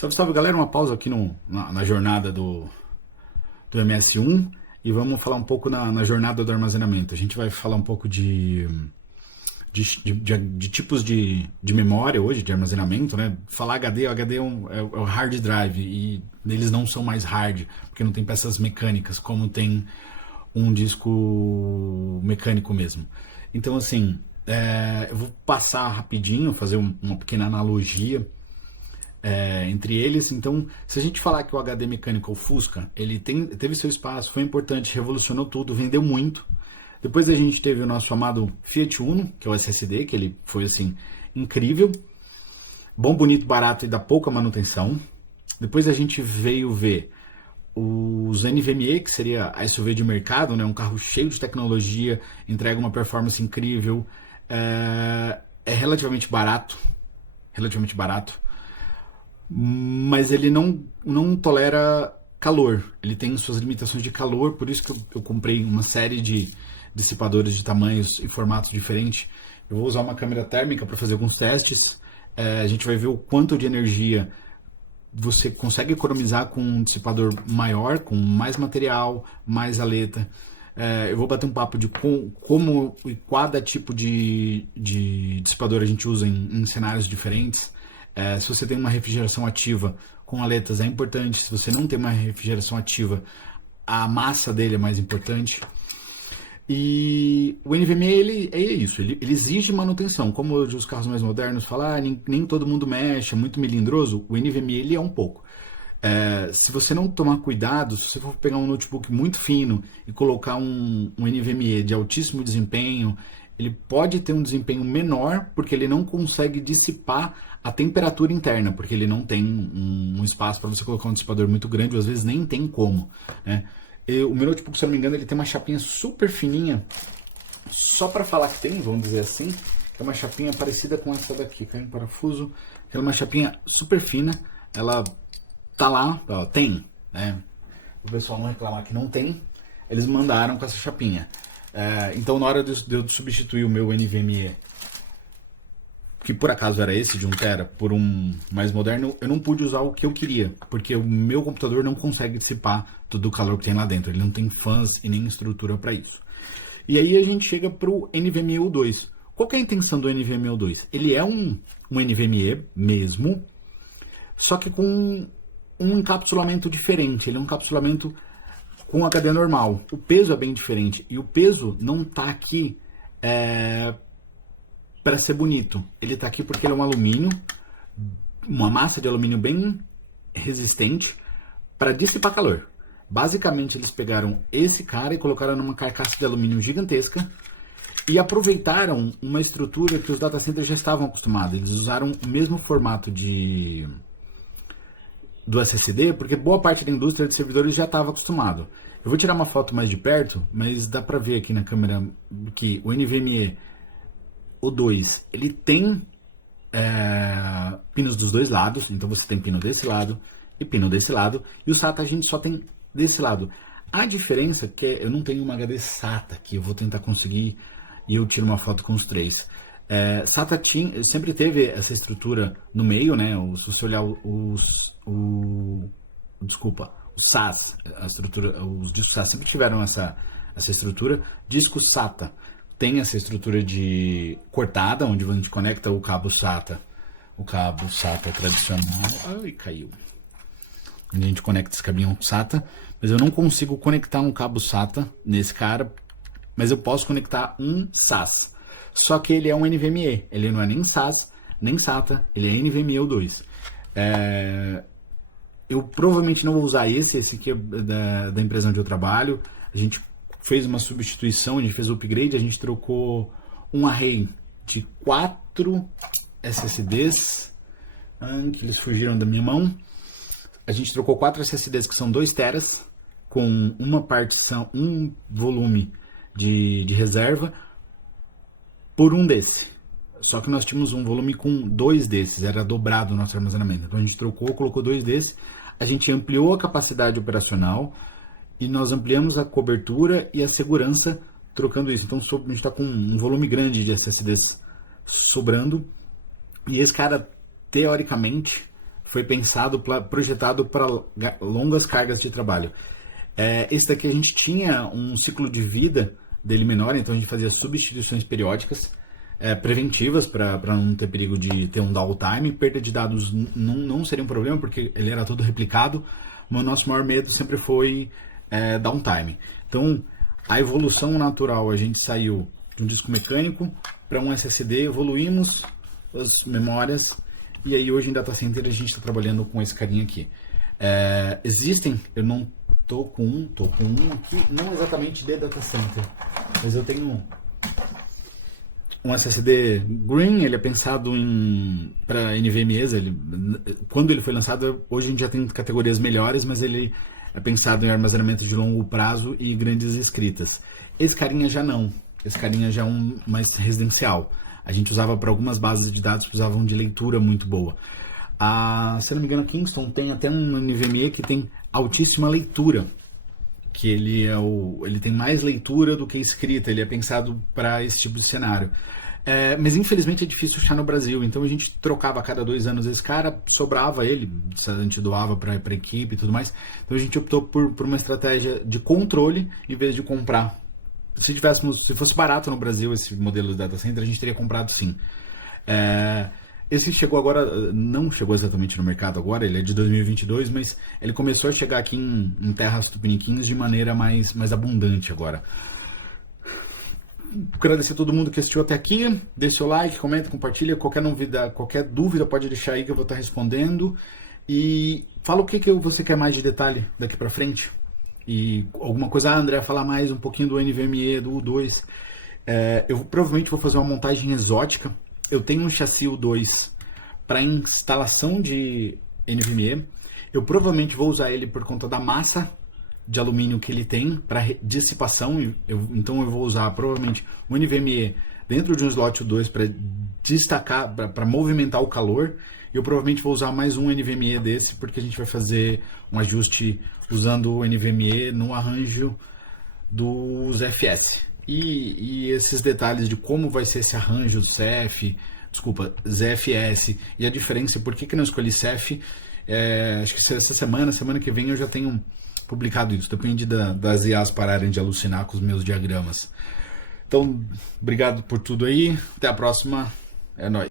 Salve, salve, galera. Uma pausa aqui na jornada do MS1 e vamos falar um pouco na jornada do armazenamento. A gente vai falar um pouco de tipos de memória hoje, de armazenamento, né? Falar HD, o HD é o hard drive e eles não são mais hard, porque não tem peças mecânicas, como tem um disco mecânico mesmo. Então, assim, eu vou passar rapidinho, fazer uma pequena analogia entre eles. Então, se a gente falar que o HD mecânico, o Fusca, ele teve seu espaço, foi importante, revolucionou tudo, vendeu muito. Depois a gente teve o nosso amado Fiat Uno, que é o SSD, que ele foi assim incrível, bom, bonito, barato e dá pouca manutenção. Depois a gente veio ver os NVMe, que seria a SUV de mercado, né? Um carro cheio de tecnologia, entrega uma performance incrível, é relativamente barato, mas ele não tolera calor. Ele tem suas limitações de calor, por isso que eu comprei uma série de dissipadores de tamanhos e formatos diferentes. Eu vou usar uma câmera térmica para fazer alguns testes. A gente vai ver o quanto de energia você consegue economizar com um dissipador maior, com mais material, mais aleta. Eu vou bater um papo de como e cada tipo de dissipador a gente usa em cenários diferentes. Se você tem uma refrigeração ativa com aletas é importante. Se você não tem uma refrigeração ativa, a massa dele é mais importante. E o NVMe ele é isso, ele exige manutenção. Como hoje os carros mais modernos falam, nem todo mundo mexe, é muito melindroso, o NVMe ele é um pouco. Se você não tomar cuidado, se você for pegar um notebook muito fino e colocar um NVMe de altíssimo desempenho, ele pode ter um desempenho menor porque ele não consegue dissipar a temperatura interna, porque ele não tem um espaço para você colocar um dissipador muito grande, ou às vezes nem tem como, né? O meu notebook, se eu não me engano, ele tem uma chapinha super fininha, só para falar que tem, vamos dizer assim, que é uma chapinha parecida com essa daqui, caiu um parafuso, é uma chapinha super fina, ela tá lá, ó, tem, né? O pessoal não reclamar que não tem, eles mandaram com essa chapinha. Então, na hora de eu substituir o meu NVMe, que por acaso era esse de 1 tera, por um mais moderno, eu não pude usar o que eu queria, porque o meu computador não consegue dissipar todo o calor que tem lá dentro, ele não tem fãs e nem estrutura para isso. E aí a gente chega para o NVMe U2. Qual que é a intenção do NVMe U2? Ele é um NVMe mesmo, só que com um encapsulamento diferente, ele é um encapsulamento com HD normal. O peso é bem diferente, e o peso não está aqui para ser bonito. Ele está aqui porque ele é um alumínio, uma massa de alumínio bem resistente para dissipar calor. Basicamente, eles pegaram esse cara e colocaram numa carcaça de alumínio gigantesca e aproveitaram uma estrutura que os data centers já estavam acostumados. Eles usaram o mesmo formato do SSD, porque boa parte da indústria de servidores já estava acostumado. Eu vou tirar uma foto mais de perto, mas dá para ver aqui na câmera que o NVMe O2, ele tem pinos dos dois lados, então você tem pino desse lado e pino desse lado, e o SATA a gente só tem desse lado. A diferença é que eu não tenho uma HD SATA aqui, eu vou tentar conseguir e eu tiro uma foto com os três. SATA sempre teve essa estrutura no meio, né? Se você olhar os SAS, os discos SAS sempre tiveram essa estrutura. Disco SATA tem essa estrutura de cortada, onde a gente conecta o cabo SATA tradicional. Ai, caiu. Onde a gente conecta esse cabinho SATA, mas eu não consigo conectar um cabo SATA nesse cara, mas eu posso conectar um SAS. Só que ele é um NVMe, ele não é nem SAS, nem SATA, ele é NVMe U2. Eu provavelmente não vou usar esse aqui é da empresa onde eu trabalho. A gente fez uma substituição, a gente fez o upgrade, a gente trocou um array de 4 SSDs, que eles fugiram da minha mão. A gente trocou 4 SSDs que são 2 teras, com uma partição, um volume de reserva, por um desse. Só que nós tínhamos um volume com 2 desses, era dobrado o nosso armazenamento. Então a gente trocou, colocou 2 desses, a gente ampliou a capacidade operacional e nós ampliamos a cobertura e a segurança trocando isso. Então a gente está com um volume grande de SSDs sobrando, e esse cara, teoricamente, foi pensado, projetado para longas cargas de trabalho. Esse daqui a gente tinha um ciclo de vida dele menor, então a gente fazia substituições periódicas, preventivas, para não ter perigo de ter um downtime. Perda de dados não seria um problema, porque ele era todo replicado, mas o nosso maior medo sempre foi downtime. Então, a evolução natural, a gente saiu de um disco mecânico para um SSD, evoluímos as memórias, e aí hoje em data center a gente está trabalhando com esse carinha aqui. Existem, eu não tô com um aqui, não exatamente de data center, mas eu tenho um SSD Green. Ele é pensado para NVMe's. Quando ele foi lançado, hoje a gente já tem categorias melhores, mas ele é pensado em armazenamento de longo prazo e grandes escritas. Esse carinha já não. Esse carinha já é um mais residencial. A gente usava para algumas bases de dados que usavam de leitura muito boa. Se não me engano, a Kingston tem até um NVMe que tem altíssima leitura, que ele tem mais leitura do que escrita. Ele é pensado para esse tipo de cenário. Mas infelizmente é difícil achar no Brasil, então a gente trocava a cada 2 anos esse cara, sobrava ele, a gente doava para a equipe e tudo mais. Então a gente optou por uma estratégia de controle em vez de comprar. Se fosse barato no Brasil esse modelo de data center, a gente teria comprado sim. Esse chegou agora, não chegou exatamente no mercado agora, ele é de 2022, mas ele começou a chegar aqui em terras tupiniquins de maneira mais abundante agora. Agradecer a todo mundo que assistiu até aqui. Deixe seu like, comenta, compartilha. Qualquer dúvida pode deixar aí que eu vou estar respondendo. E fala o que você quer mais de detalhe daqui pra frente. E alguma coisa, André, falar mais um pouquinho do NVMe, do U2. Eu provavelmente vou fazer uma montagem exótica. Eu tenho um chassi U2 para instalação de NVMe. Eu provavelmente vou usar ele por conta da massa de alumínio que ele tem para dissipação. Então eu vou usar provavelmente um NVMe dentro de um slot U2 para destacar, para movimentar o calor. Eu provavelmente vou usar mais um NVMe desse, porque a gente vai fazer um ajuste usando o NVMe no arranjo dos FS. E esses detalhes de como vai ser esse arranjo ZFS e a diferença e por que não escolhi CEF, acho que essa semana que vem eu já tenho publicado isso. Depende das IAs pararem de alucinar com os meus diagramas. Então, obrigado por tudo aí. Até a próxima. É nóis.